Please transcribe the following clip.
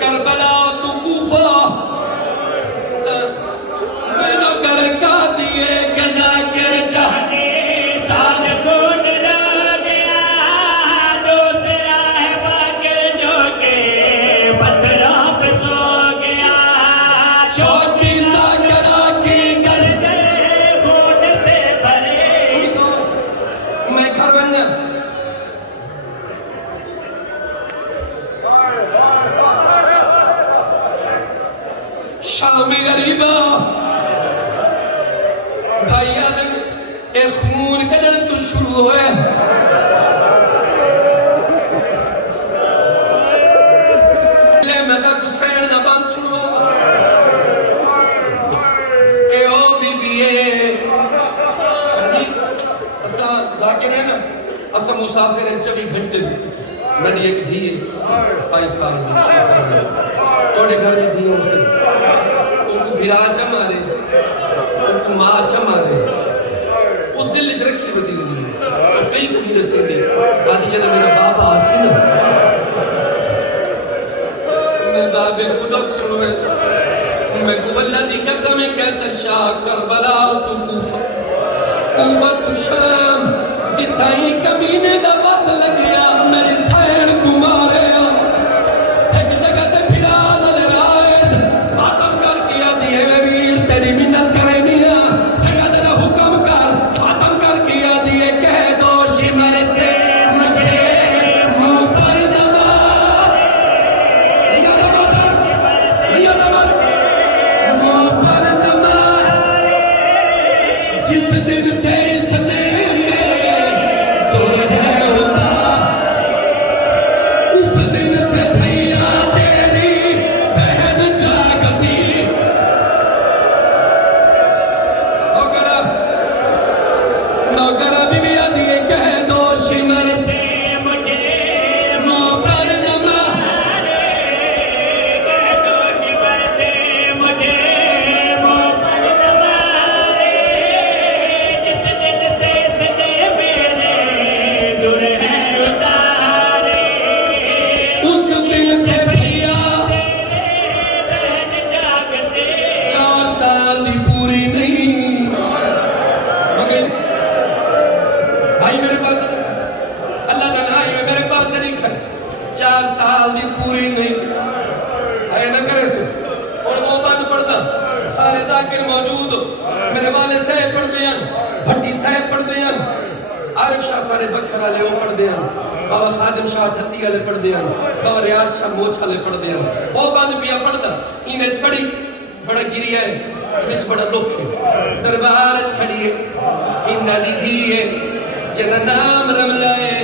Karbala तू कूफा मैनो कर काज़ी कज़ा कर चाहते साल कौन रह गया दोस्त राह बाकर जो के पत्थरों पे सो गया छोटी सा करा की गर्दन खून से भरे मैं घर बन जा शामी गरीबा भाई आदम ए खून कदर तू शुरू होए ले मैं का हुसैन दा बात सुनो के ओ बीबीए असा जाकिर है ना असा मुसाफिर है 24 घंटे मैंने एक धी 22 साल में तोड़े घर में धी उसे उनको भिरा चमारे उनको माँ चमारे वो दिल च रखी बदी हुई तो कई को भी दसे दी आदि जब मेरा बाबा आसी ना मैं बाबे को दुख सुनो ऐसा मैं को वल्ला दी कसम कैसर शाह करबला तू कूफा कूफा तू शाम जिथा ही कमीने दा बस लगिया मेरी सैन को मारे एक जगह ते फिरा नजर आए मातम कर किया दिए वे वीर तेरी मिन्नत करे निया सैयद दा हुक्म कर मातम कर किया दिए कह दो शिमर से मुझे मुंह पर दबा लिया दबा मुंह पर दबा जिस दिन से इसने मेरे तुझे होता उस दिन से भैया तेरी बहन जागती नौकरा बीबी आदि कह दो शिमर से मुझे मुंह पर दबा कह दो शिमर से मुझे मुंह पर दबारे जिस दिल से सजे मेरे दूर है उतारे उस दिल से भैया बहन जागते 4 साल दी पूरी नहीं मगर भाई मेरे पास अल्लाह का नाम है मेरे पास नहीं खा 4 साल दी पूरी नहीं आए ना करे सो और वो बात पढ़दा सारे जाकिर मौजूद हो मेरे वाले साहब पढ़दे हैं भट्टी साहब पढ़दे हैं आरिफ शाह सारे बखर वाले वो पढ़दे हैं बाबा खादिम शाह ठत्ती वाले पढ़दे हैं बाबा रियाज शाह मोछ वाले पढ़दे हैं वो बात पिया पढ़दा इने बड़ी बड़ा गिरिया है इने बड़ा दुख है दरबार च खड़ी है इंदा दी धी है जना नाम रमला है